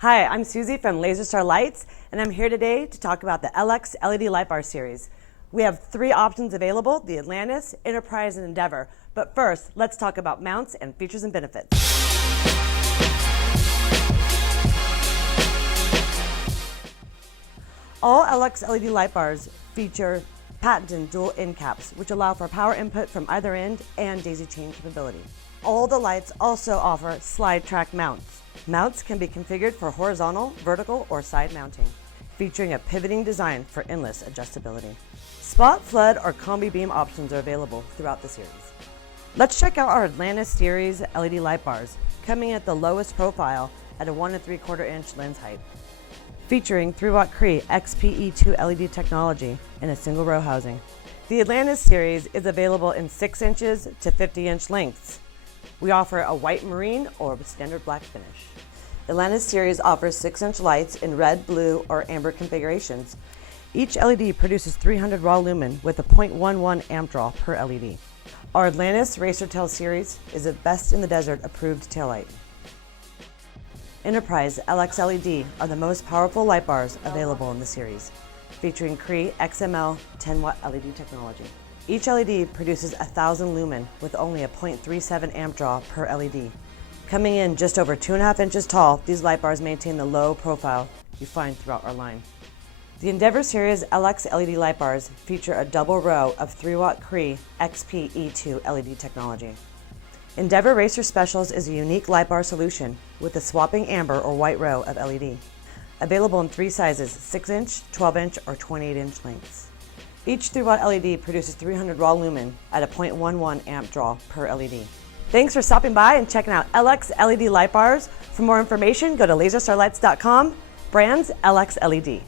Hi, I'm Susie from Lazer Star Lights, and I'm here today to talk about the LX LED Lightbar series. We have 3 options available, the Atlantis, Enterprise, and Endeavor. But first, let's talk about mounts and features and benefits. All LX LED Lightbars feature patented dual end caps, which allow for power input from either end and daisy chain capability. All the lights also offer slide track mounts. Mounts can be configured for horizontal, vertical, or side mounting, featuring a pivoting design for endless adjustability. Spot, flood, or combi beam options are available throughout the series. Let's check out our Atlantis series LED light bars, coming at the lowest profile at a 1 3/4 inch lens height. Featuring 3-watt Cree XPE2 LED technology in a single row housing. The Atlantis series is available in 6 inches to 50 inch lengths. We offer a white marine or standard black finish. Atlantis series offers 6-inch lights in red, blue, or amber configurations. Each LED produces 300 raw lumen with a 0.11 amp draw per LED. Our Atlantis Racer Tail series is a best in the desert approved taillight. Enterprise LX LED are the most powerful light bars available in the series, featuring Cree XML 10-watt LED technology. Each LED produces 1,000 lumen with only a 0.37 amp draw per LED. Coming in just over 2.5 inches tall, these light bars maintain the low profile you find throughout our line. The Endeavor series LX LED light bars feature a double row of 3-watt Cree XPE2 LED technology. Endeavor Racer Specials is a unique light bar solution with a swapping amber or white row of LED. Available in 3 sizes, 6-inch, 12-inch, or 28-inch lengths. Each 3-watt LED produces 300 raw lumen at a 0.11 amp draw per LED. Thanks for stopping by and checking out LX LED light bars. For more information, go to lazerstarlights.com, brands LX LED.